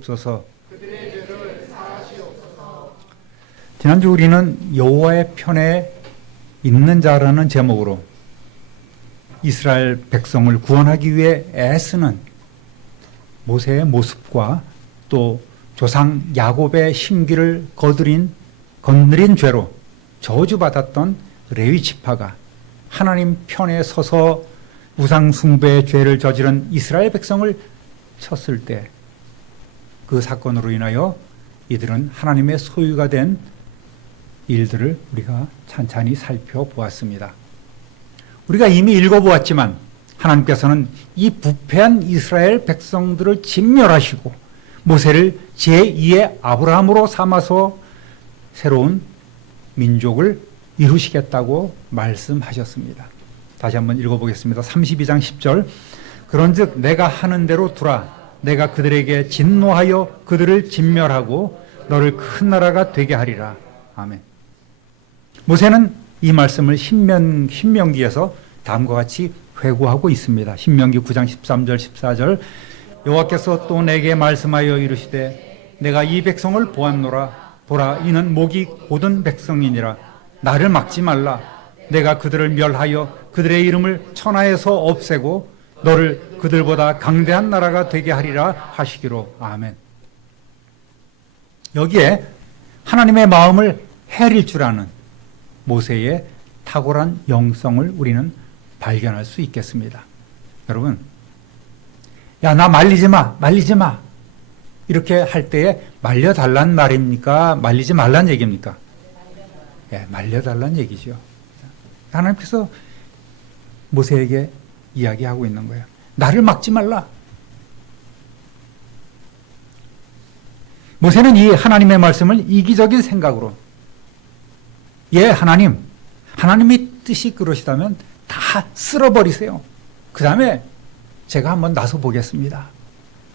없어서. 지난주 우리는 여호와의 편에 있는 자라는 제목으로 이스라엘 백성을 구원하기 위해 애쓰는 모세의 모습과 또 조상 야곱의 심기를 건드린 죄로 저주받았던 레위 지파가 하나님 편에 서서 우상 숭배의 죄를 저지른 이스라엘 백성을 쳤을 때 그 사건으로 인하여 이들은 하나님의 소유가 된 일들을 우리가 찬찬히 살펴보았습니다. 우리가 이미 읽어보았지만 하나님께서는 이 부패한 이스라엘 백성들을 진멸하시고 모세를 제2의 아브라함으로 삼아서 새로운 민족을 이루시겠다고 말씀하셨습니다. 다시 한번 읽어보겠습니다. 32장 10절. 그런즉 내가 하는 대로 두라. 내가 그들에게 진노하여 그들을 진멸하고 너를 큰 나라가 되게 하리라. 아멘. 모세는 이 말씀을 신명기에서 다음과 같이 회고하고 있습니다. 신명기 9장 13절 14절. 여호와께서 또 내게 말씀하여 이르시되 내가 이 백성을 보았노라. 보라, 이는 목이 곧은 백성이니라. 나를 막지 말라. 내가 그들을 멸하여 그들의 이름을 천하에서 없애고 너를 그들보다 강대한 나라가 되게 하리라 하시기로. 아멘. 여기에 하나님의 마음을 헤아릴 줄 아는 모세의 탁월한 영성을 우리는 발견할 수 있겠습니다. 여러분, 야, 나 말리지 마. 이렇게 할 때에 말려달란 말입니까? 말리지 말란 얘기입니까? 예, 말려달란 얘기죠. 하나님께서 모세에게 이야기하고 있는 거예요. 나를 막지 말라. 모세는 이 하나님의 말씀을 이기적인 생각으로, 예, 하나님이 뜻이 그러시다면 다 쓸어버리세요. 그 다음에 제가 한번 나서 보겠습니다.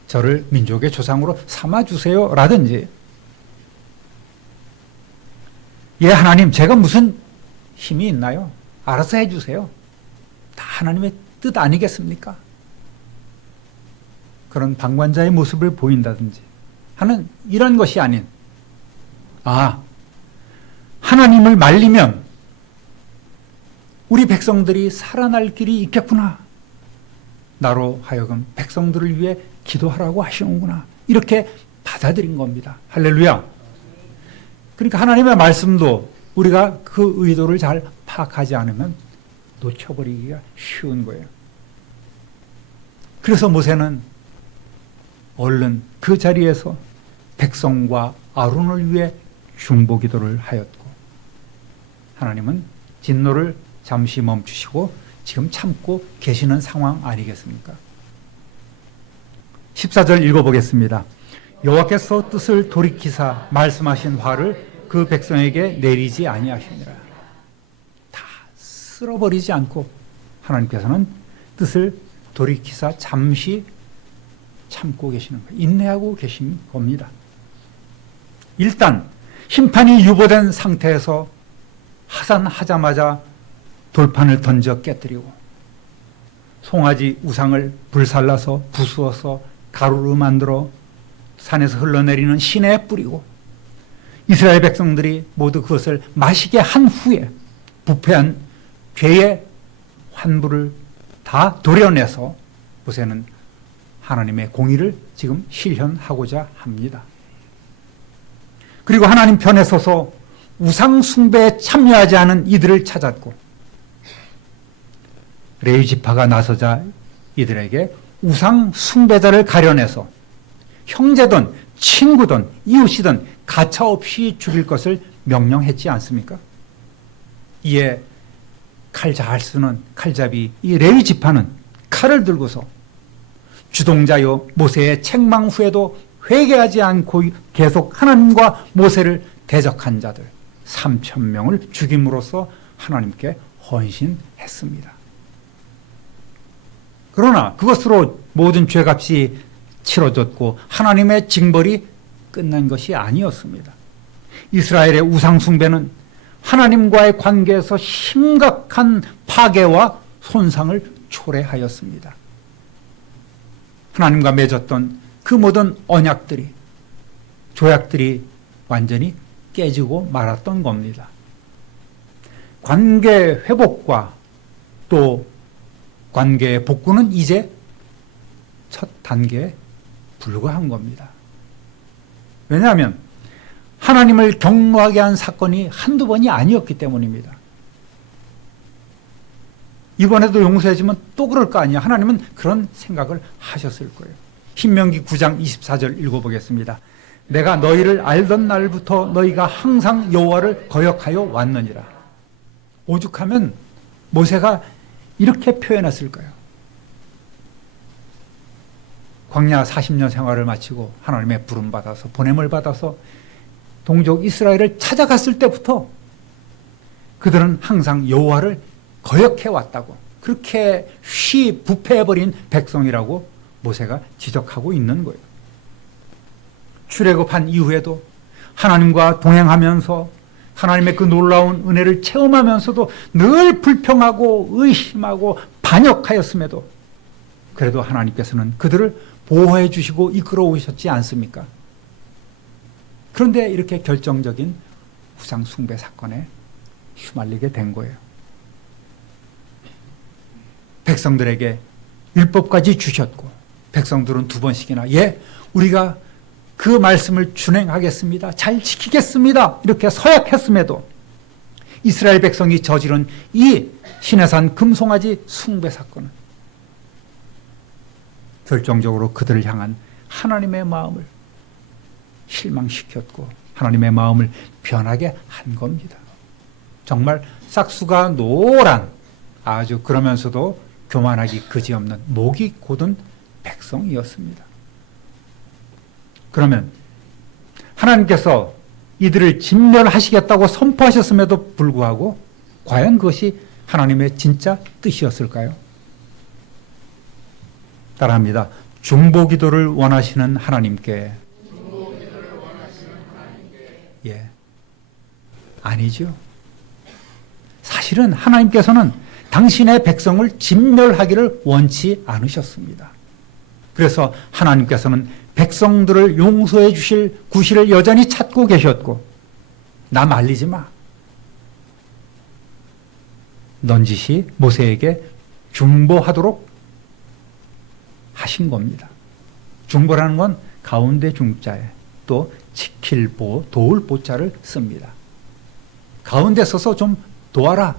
저를 민족의 조상으로 삼아주세요. 라든지, 예, 하나님, 제가 무슨 힘이 있나요? 알아서 해주세요. 다 하나님의 뜻 아니겠습니까? 그런 방관자의 모습을 보인다든지 하는 이런 것이 아닌, 하나님을 말리면 우리 백성들이 살아날 길이 있겠구나. 나로 하여금 백성들을 위해 기도하라고 하시는구나. 이렇게 받아들인 겁니다. 할렐루야. 그러니까 하나님의 말씀도 우리가 그 의도를 잘 파악하지 않으면 놓쳐버리기가 쉬운 거예요. 그래서 모세는 얼른 그 자리에서 백성과 아론을 위해 중보기도를 하였고, 하나님은 진노를 잠시 멈추시고 지금 참고 계시는 상황 아니겠습니까? 14절 읽어보겠습니다. 여호와께서 뜻을 돌이키사 말씀하신 화를 그 백성에게 내리지 아니하시니라. 다 쓸어버리지 않고 하나님께서는 뜻을 돌이키사 잠시 참고 계시는 거예요. 인내하고 계신 겁니다. 일단 심판이 유보된 상태에서 하산하자마자 돌판을 던져 깨뜨리고 송아지 우상을 불살라서 부수어서 가루로 만들어 산에서 흘러내리는 시내에 뿌리고 이스라엘 백성들이 모두 그것을 마시게 한 후에 부패한 죄의 환부를 다 도려내서 모세는 하나님의 공의를 지금 실현하고자 합니다. 그리고 하나님 편에 서서 우상 숭배에 참여하지 않은 이들을 찾았고, 레위 지파가 나서자 이들에게 우상 숭배자를 가려내서 형제든 친구든 이웃이든 가차없이 죽일 것을 명령했지 않습니까? 이에 칼 잘 쓰는 칼잡이 이 레위 지파는 칼을 들고서 주동자요 모세의 책망 후에도 회개하지 않고 계속 하나님과 모세를 대적한 자들 3,000명을 죽임으로써 하나님께 헌신했습니다. 그러나 그것으로 모든 죄값이 치러졌고 하나님의 징벌이 끝난 것이 아니었습니다. 이스라엘의 우상 숭배는 하나님과의 관계에서 심각한 파괴와 손상을 초래하였습니다. 하나님과 맺었던 그 모든 언약들이 조약들이 완전히 깨지고 말았던 겁니다. 관계 회복과 또 관계의 복구는 이제 첫 단계에 불과한 겁니다. 왜냐하면 하나님을 경노하게 한 사건이 한두 번이 아니었기 때문입니다. 이번에도 용서해주면 또 그럴 거 아니야. 하나님은 그런 생각을 하셨을 거예요. 신명기 9장 24절 읽어보겠습니다. 내가 너희를 알던 날부터 너희가 항상 여호와를 거역하여 왔느니라. 오죽하면 모세가 이렇게 표현했을 거예요. 광야 40년 생활을 마치고 하나님의 부름받아서 보냄을 받아서 동족 이스라엘을 찾아갔을 때부터 그들은 항상 여호와를 거역해 왔다고, 그렇게 부패해버린 백성이라고 모세가 지적하고 있는 거예요. 출애굽한 이후에도 하나님과 동행하면서 하나님의 그 놀라운 은혜를 체험하면서도 늘 불평하고 의심하고 반역하였음에도 그래도 하나님께서는 그들을 보호해 주시고 이끌어 오셨지 않습니까? 그런데 이렇게 결정적인 우상 숭배 사건에 휘말리게 된 거예요. 백성들에게 율법까지 주셨고 백성들은 2번씩이나 우리가 그 말씀을 준행하겠습니다. 잘 지키겠습니다. 이렇게 서약했음에도 이스라엘 백성이 저지른 이 시내산 금송아지 숭배 사건은 결정적으로 그들을 향한 하나님의 마음을 실망시켰고 하나님의 마음을 변하게 한 겁니다. 정말 싹수가 노란, 아주 그러면서도 교만하기 그지없는 목이 곧은 백성이었습니다. 그러면 하나님께서 이들을 진멸하시겠다고 선포하셨음에도 불구하고 과연 그것이 하나님의 진짜 뜻이었을까요? 따라합니다. 중보기도를 원하시는 하나님께. 아니죠. 사실은 하나님께서는 당신의 백성을 진멸하기를 원치 않으셨습니다. 그래서 하나님께서는 백성들을 용서해 주실 구실을 여전히 찾고 계셨고, 나 말리지 마. 넌지시 모세에게 중보하도록 하신 겁니다. 중보라는 건 가운데 중자에 또 지킬 보, 도울 보자를 씁니다. 가운데 서서 좀 도와라.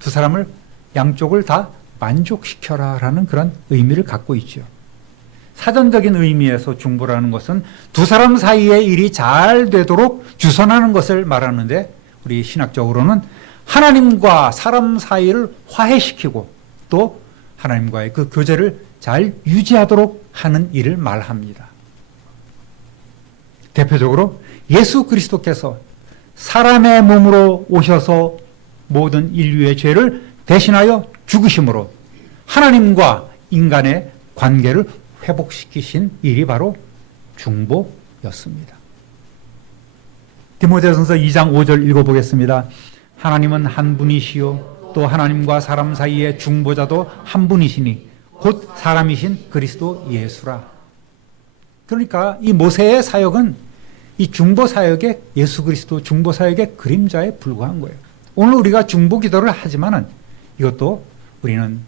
두 사람을 양쪽을 다 만족시켜라 라는 그런 의미를 갖고 있죠. 사전적인 의미에서 중보라는 것은 두 사람 사이의 일이 잘 되도록 주선하는 것을 말하는데, 우리 신학적으로는 하나님과 사람 사이를 화해시키고 또 하나님과의 그 교제를 잘 유지하도록 하는 일을 말합니다. 대표적으로 예수 그리스도께서 사람의 몸으로 오셔서 모든 인류의 죄를 대신하여 죽으심으로 하나님과 인간의 관계를 회복시키신 일이 바로 중보였습니다. 디모데전서 2장 5절 읽어보겠습니다. 하나님은 한 분이시요 또 하나님과 사람 사이의 중보자도 한 분이시니 곧 사람이신 그리스도 예수라. 그러니까 이 모세의 사역은 이 중보 사역의, 예수 그리스도 중보 사역의 그림자에 불과한 거예요. 오늘 우리가 중보 기도를 하지만은 이것도 우리는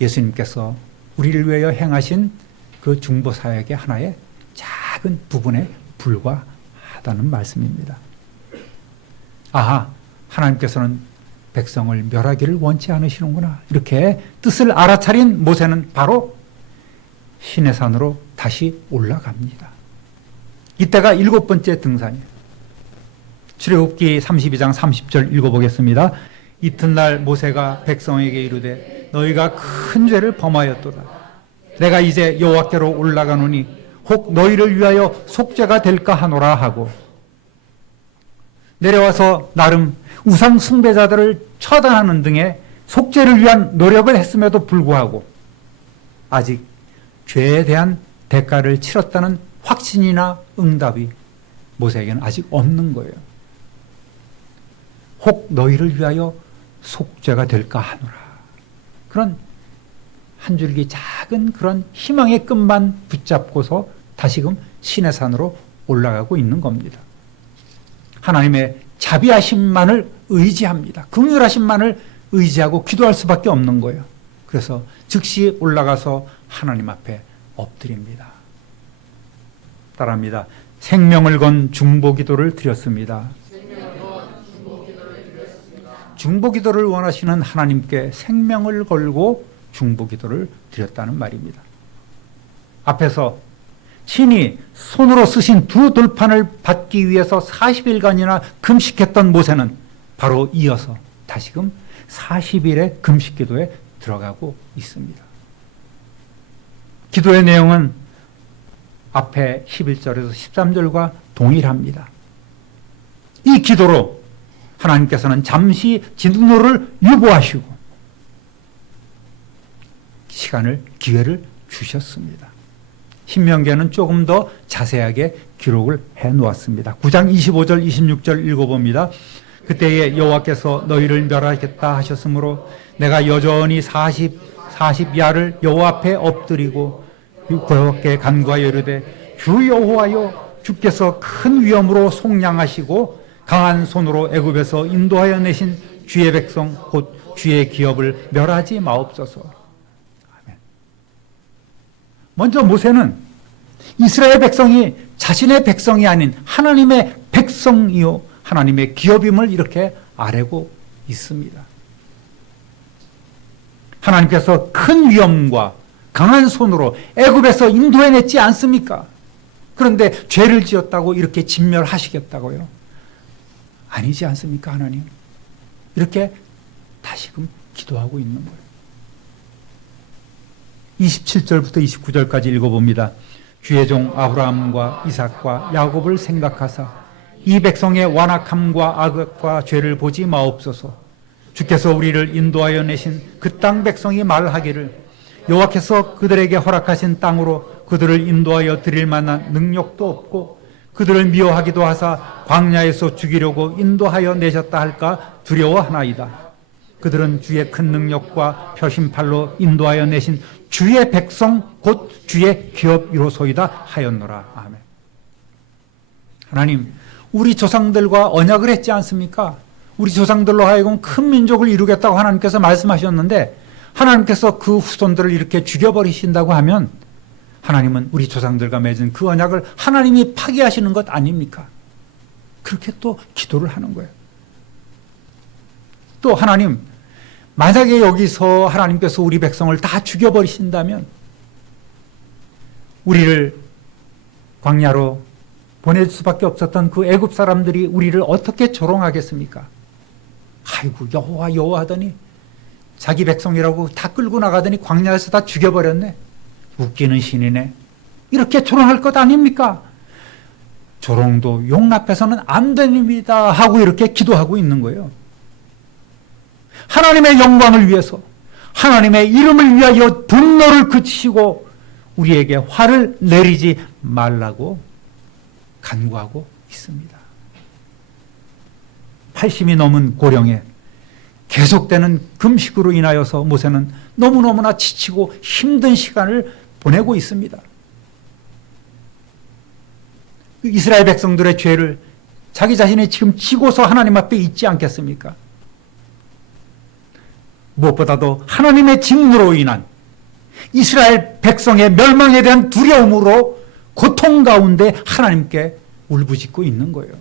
예수님께서 우리를 위하여 행하신 그 중보 사역의 하나의 작은 부분에 불과하다는 말씀입니다. 아하, 하나님께서는 백성을 멸하기를 원치 않으시는구나. 이렇게 뜻을 알아차린 모세는 바로 시내산으로 다시 올라갑니다. 이때가 7번째 등산이에요. 출애굽기 32장 30절 읽어보겠습니다. 이튿날 모세가 백성에게 이르되 너희가 큰 죄를 범하였도다. 내가 이제 여호와께로 올라가노니 혹 너희를 위하여 속죄가 될까 하노라 하고, 내려와서 나름 우상 숭배자들을 처단하는 등의 속죄를 위한 노력을 했음에도 불구하고 아직 죄에 대한 대가를 치렀다는 확신이나 응답이 모세에게는 아직 없는 거예요. 혹 너희를 위하여 속죄가 될까 하노라. 그런 한 줄기 작은 그런 희망의 끈만 붙잡고서 다시금 시내산으로 올라가고 있는 겁니다. 하나님의 자비하심만을 의지합니다. 긍휼하심만을 의지하고 기도할 수밖에 없는 거예요. 그래서 즉시 올라가서 하나님 앞에 엎드립니다. 따라합니다. 생명을 건 중보기도를 드렸습니다. 중보기도를 원하시는 하나님께 생명을 걸고 중보기도를 드렸다는 말입니다. 앞에서 친히 손으로 쓰신 두 돌판을 받기 위해서 40일간이나 금식했던 모세는 바로 이어서 다시금 40일의 금식기도에 들어가고 있습니다. 기도의 내용은 앞에 11절에서 13절과 동일합니다. 이 기도로 하나님께서는 잠시 진노를 유보하시고 시간을, 기회를 주셨습니다. 신명기에는 조금 더 자세하게 기록을 해놓았습니다. 9장 25절 26절 읽어봅니다. 그때에 여호와께서 너희를 멸하겠다 하셨으므로 내가 여전히 40야를 여호와 앞에 엎드리고 여호와께 간구하여 이르되 주 여호와여 주께서 큰 위엄으로 속량하시고 강한 손으로 애굽에서 인도하여 내신 주의 백성 곧 주의 기업을 멸하지 마옵소서. 아멘. 먼저 모세는 이스라엘 백성이 자신의 백성이 아닌 하나님의 백성이요 하나님의 기업임을 이렇게 아뢰고 있습니다. 하나님께서 큰 위엄과 강한 손으로 애굽에서 인도해냈지 않습니까? 그런데 죄를 지었다고 이렇게 진멸하시겠다고요? 아니지 않습니까, 하나님? 이렇게 다시금 기도하고 있는 거예요. 27절부터 29절까지 읽어봅니다. 주의 종 아브라함과 이삭과 야곱을 생각하사 이 백성의 완악함과 악과 죄를 보지 마옵소서. 주께서 우리를 인도하여 내신 그 땅 백성이 말하기를 여호와께서 그들에게 허락하신 땅으로 그들을 인도하여 드릴 만한 능력도 없고 그들을 미워하기도 하사 광야에서 죽이려고 인도하여 내셨다 할까 두려워하나이다. 그들은 주의 큰 능력과 표심팔로 인도하여 내신 주의 백성 곧 주의 기업이로소이다 하였노라. 아멘. 하나님, 우리 조상들과 언약을 했지 않습니까? 우리 조상들로 하여금 큰 민족을 이루겠다고 하나님께서 말씀하셨는데 하나님께서 그 후손들을 이렇게 죽여버리신다고 하면 하나님은 우리 조상들과 맺은 그 언약을 하나님이 파기하시는 것 아닙니까? 그렇게 또 기도를 하는 거예요. 또 하나님, 만약에 여기서 하나님께서 우리 백성을 다 죽여버리신다면 우리를 광야로 보낼 수밖에 없었던 그 애굽 사람들이 우리를 어떻게 조롱하겠습니까? 아이고 여호와 여호와 하더니 자기 백성이라고 다 끌고 나가더니 광야에서 다 죽여버렸네. 웃기는 신이네. 이렇게 조롱할 것 아닙니까? 조롱도 용납해서는 안 됩니다 하고 이렇게 기도하고 있는 거예요. 하나님의 영광을 위해서 하나님의 이름을 위하여 분노를 그치시고 우리에게 화를 내리지 말라고 간구하고 있습니다. 80이 넘은 고령에 계속되는 금식으로 인하여서 모세는 너무너무나 지치고 힘든 시간을 보내고 있습니다. 이스라엘 백성들의 죄를 자기 자신이 지금 지고서 하나님 앞에 있지 않겠습니까? 무엇보다도 하나님의 진노로 인한 이스라엘 백성의 멸망에 대한 두려움으로 고통 가운데 하나님께 울부짖고 있는 거예요.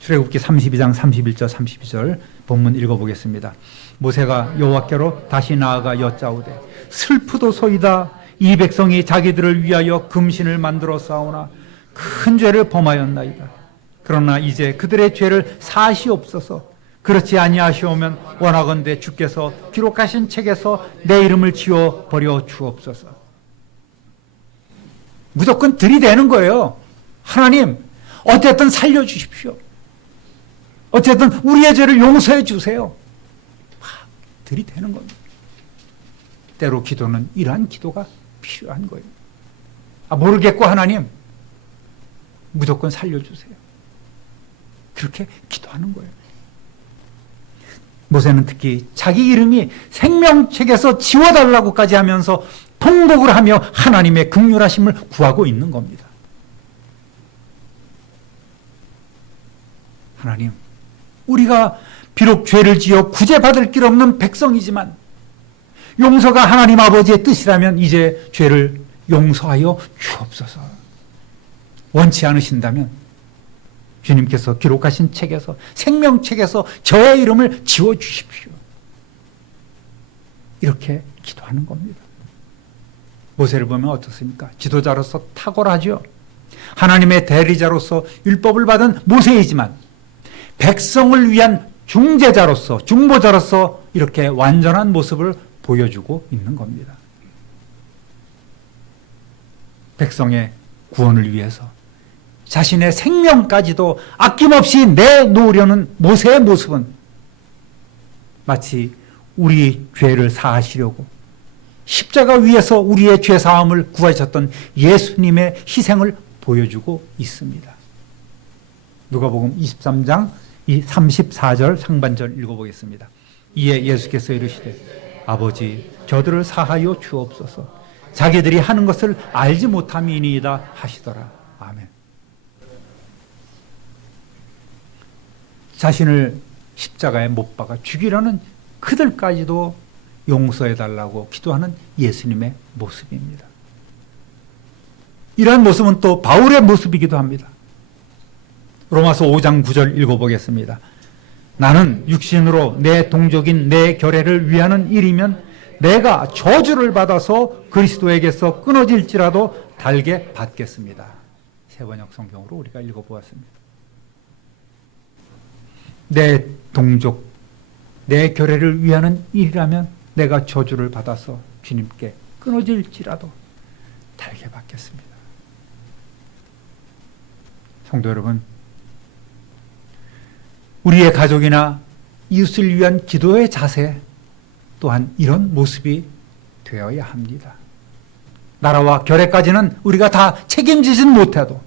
출애굽기 32장 31절 32절 본문 읽어보겠습니다. 모세가 여호와께로 다시 나아가 여짜오되 슬프도소이다. 이 백성이 자기들을 위하여 금신을 만들어 싸우나 큰 죄를 범하였나이다. 그러나 이제 그들의 죄를 사하시옵소서. 그렇지 아니하시오면 원하건대 주께서 기록하신 책에서 내 이름을 지워 버려 주옵소서. 무조건 들이대는 거예요. 하나님, 어쨌든 살려주십시오. 어쨌든 우리의 죄를 용서해 주세요. 들이대는 겁니다. 때로 기도는 이러한 기도가 필요한 거예요. 모르겠고 하나님, 무조건 살려주세요. 그렇게 기도하는 거예요. 모세는 특히 자기 이름이 생명책에서 지워달라고까지 하면서 통곡을 하며 하나님의 긍휼하심을 구하고 있는 겁니다. 하나님, 우리가 비록 죄를 지어 구제받을 길 없는 백성이지만 용서가 하나님 아버지의 뜻이라면 이제 죄를 용서하여 주옵소서. 원치 않으신다면 주님께서 기록하신 책에서, 생명책에서 저의 이름을 지워주십시오. 이렇게 기도하는 겁니다. 모세를 보면 어떻습니까? 지도자로서 탁월하죠. 하나님의 대리자로서 율법을 받은 모세이지만 백성을 위한 중재자로서, 중보자로서 이렇게 완전한 모습을 보여주고 있는 겁니다. 백성의 구원을 위해서 자신의 생명까지도 아낌없이 내놓으려는 모세의 모습은 마치 우리 죄를 사하시려고 십자가 위에서 우리의 죄 사함을 구하셨던 예수님의 희생을 보여주고 있습니다. 누가복음 23장 34절 상반절 읽어보겠습니다. 이에 예수께서 이르시되 아버지 저들을 사하여 주옵소서. 자기들이 하는 것을 알지 못함이니이다 하시더라. 아멘. 자신을 십자가에 못 박아 죽이려는 그들까지도 용서해달라고 기도하는 예수님의 모습입니다. 이러한 모습은 또 바울의 모습이기도 합니다. 로마서 5장 9절 읽어보겠습니다. 나는 육신으로 내 동족인 내 결애를 위하는 일이면 내가 저주를 받아서 그리스도에게서 끊어질지라도 달게 받겠습니다. 세번역 성경으로 우리가 읽어보았습니다. 내 동족, 내 결애를 위하는 일이라면 내가 저주를 받아서 주님께 끊어질지라도 달게 받겠습니다. 성도 여러분, 우리의 가족이나 이웃을 위한 기도의 자세 또한 이런 모습이 되어야 합니다. 나라와 결애까지는 우리가 다 책임지진 못해도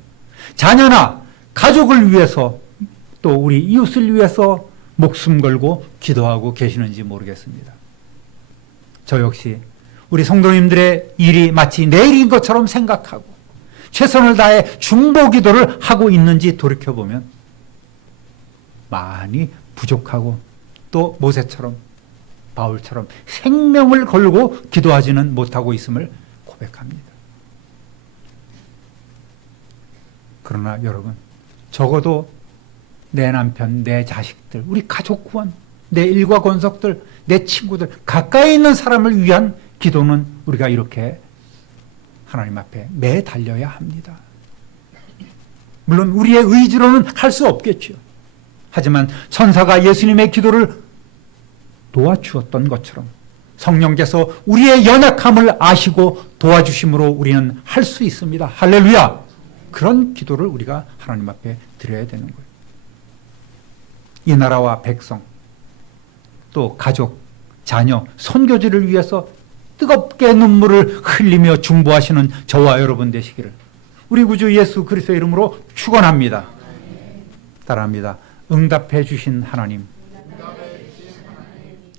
자녀나 가족을 위해서 또 우리 이웃을 위해서 목숨 걸고 기도하고 계시는지 모르겠습니다. 저 역시 우리 성도님들의 일이 마치 내 일인 것처럼 생각하고 최선을 다해 중보 기도를 하고 있는지 돌이켜보면 많이 부족하고 또 모세처럼 바울처럼 생명을 걸고 기도하지는 못하고 있음을 고백합니다. 그러나 여러분, 적어도 내 남편, 내 자식들, 우리 가족 구원, 내 일과 권속들, 내 친구들, 가까이 있는 사람을 위한 기도는 우리가 이렇게 하나님 앞에 매 달려야 합니다. 물론 우리의 의지로는 할 수 없겠죠. 하지만 천사가 예수님의 기도를 도와주었던 것처럼 성령께서 우리의 연약함을 아시고 도와주심으로 우리는 할 수 있습니다. 할렐루야! 그런 기도를 우리가 하나님 앞에 드려야 되는 거예요. 이 나라와 백성, 또 가족, 자녀, 선교지를 위해서 뜨겁게 눈물을 흘리며 중보하시는 저와 여러분 되시기를 우리 구주 예수 그리스도의 이름으로 축원합니다. 따라합니다. 응답해 주신 하나님.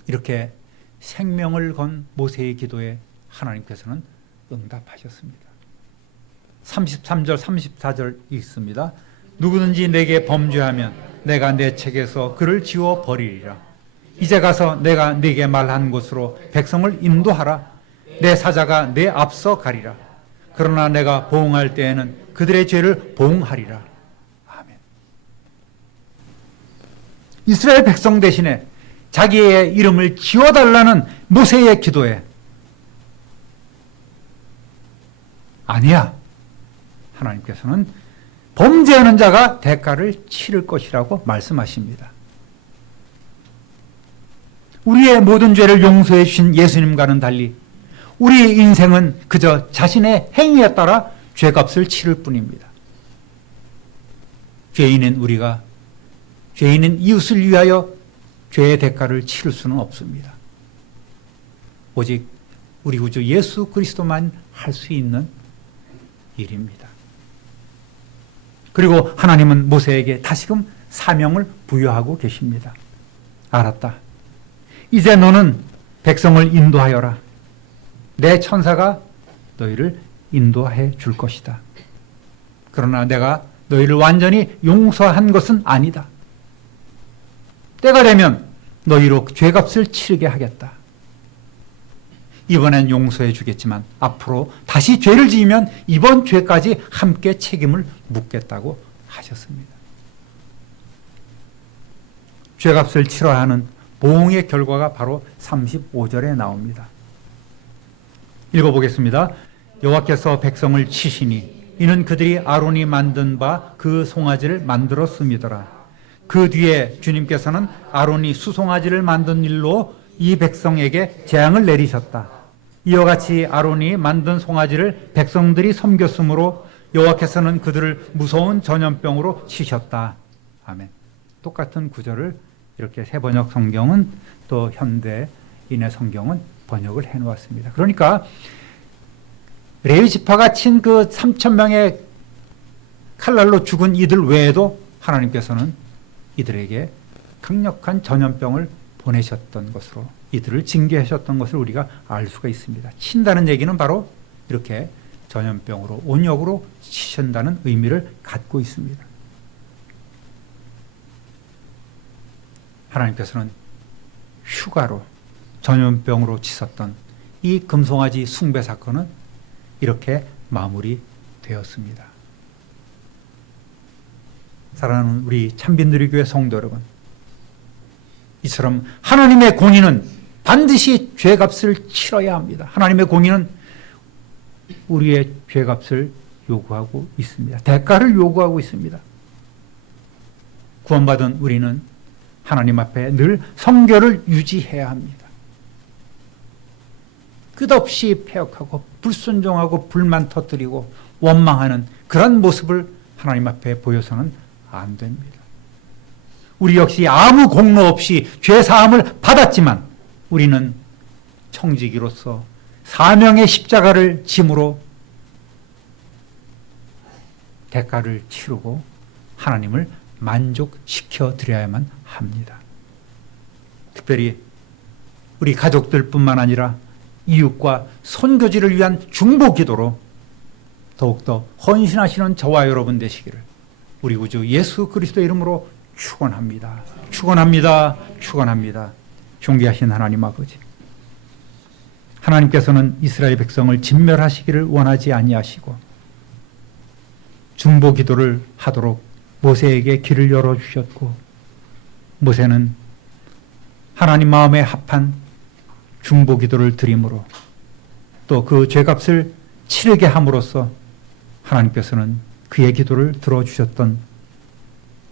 이렇게 생명을 건 모세의 기도에 하나님께서는 응답하셨습니다. 33절 34절 읽습니다. 누구든지 내게 범죄하면 내가 내 책에서 그를 지워 버리리라. 이제 가서 내가 네게 말한 곳으로 백성을 인도하라. 내 사자가 내 앞서 가리라. 그러나 내가 보응할 때에는 그들의 죄를 보응하리라. 아멘. 이스라엘 백성 대신에 자기의 이름을 지워달라는 모세의 기도에 아니야. 하나님께서는 범죄하는 자가 대가를 치를 것이라고 말씀하십니다. 우리의 모든 죄를 용서해 주신 예수님과는 달리 우리의 인생은 그저 자신의 행위에 따라 죄값을 치를 뿐입니다. 죄인인 우리가 죄인인 이웃을 위하여 죄의 대가를 치를 수는 없습니다. 오직 우리 구주 예수 그리스도만 할 수 있는 일입니다. 그리고 하나님은 모세에게 다시금 사명을 부여하고 계십니다. 알았다. 이제 너는 백성을 인도하여라. 내 천사가 너희를 인도해 줄 것이다. 그러나 내가 너희를 완전히 용서한 것은 아니다. 때가 되면 너희로 죄값을 치르게 하겠다. 이번엔 용서해 주겠지만 앞으로 다시 죄를 지으면 이번 죄까지 함께 책임을 묻겠다고 하셨습니다. 죄값을 치러야 하는 보응의 결과가 바로 35절에 나옵니다. 읽어보겠습니다. 여호와께서 백성을 치시니 이는 그들이 아론이 만든 바 그 송아지를 만들었음이더라. 그 뒤에 주님께서는 아론이 수송아지를 만든 일로 이 백성에게 재앙을 내리셨다. 이와 같이 아론이 만든 송아지를 백성들이 섬겼으므로 여호와께서는 그들을 무서운 전염병으로 치셨다. 아멘. 똑같은 구절을 이렇게 새번역 성경은 또 현대인의 성경은 번역을 해놓았습니다. 그러니까 레위 지파가 친 그 3,000명의 칼날로 죽은 이들 외에도 하나님께서는 이들에게 강력한 전염병을 보내셨던 것으로 이들을 징계하셨던 것을 우리가 알 수가 있습니다. 친다는 얘기는 바로 이렇게 전염병으로 온역으로 치신다는 의미를 갖고 있습니다. 하나님께서는 휴가로 전염병으로 치셨던 이 금송아지 숭배 사건은 이렇게 마무리되었습니다. 사랑하는 우리 참빈누리교회 성도 여러분, 이처럼 하나님의 공의는 반드시 죄값을 치러야 합니다. 하나님의 공의는 우리의 죄값을 요구하고 있습니다. 대가를 요구하고 있습니다. 구원받은 우리는 하나님 앞에 늘 성결을 유지해야 합니다. 끝없이 패역하고 불순종하고 불만 터뜨리고 원망하는 그런 모습을 하나님 앞에 보여서는 안 됩니다. 우리 역시 아무 공로 없이 죄사함을 받았지만 우리는 청지기로서 사명의 십자가를 짐으로 대가를 치르고 하나님을 만족시켜 드려야만 합니다. 특별히 우리 가족들뿐만 아니라 이웃과 선교지를 위한 중보기도로 더욱더 헌신하시는 저와 여러분 되시기를 우리 구주 예수 그리스도의 이름으로 축원합니다. 축원합니다. 축원합니다. 존귀하신 하나님 아버지, 하나님께서는 이스라엘 백성을 진멸하시기를 원하지 아니하시고 중보기도를 하도록 모세에게 길을 열어주셨고, 모세는 하나님 마음에 합한 중보기도를 드림으로 또 그 죄값을 치르게 함으로써 하나님께서는 그의 기도를 들어주셨던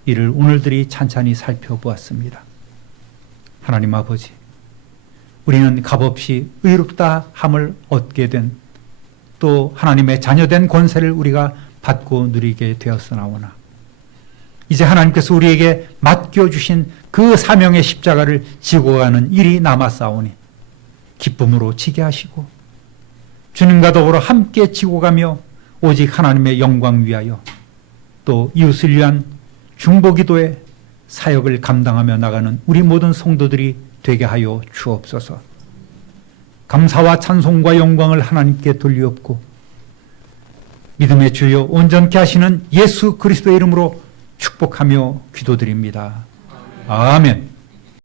이를 오늘들이 찬찬히 살펴보았습니다. 하나님 아버지, 우리는 값없이 의롭다 함을 얻게 된 또 하나님의 자녀된 권세를 우리가 받고 누리게 되었으나오나 이제 하나님께서 우리에게 맡겨주신 그 사명의 십자가를 지고 가는 일이 남았사오니 기쁨으로 지게 하시고 주님과 더불어 함께 지고 가며 오직 하나님의 영광 위하여 또 이웃을 위한 중보기도의 사역을 감당하며 나가는 우리 모든 성도들이 되게 하여 주옵소서. 감사와 찬송과 영광을 하나님께 돌리옵고 믿음의 주여 온전케 하시는 예수 그리스도의 이름으로 축복하며 기도드립니다. 아멘.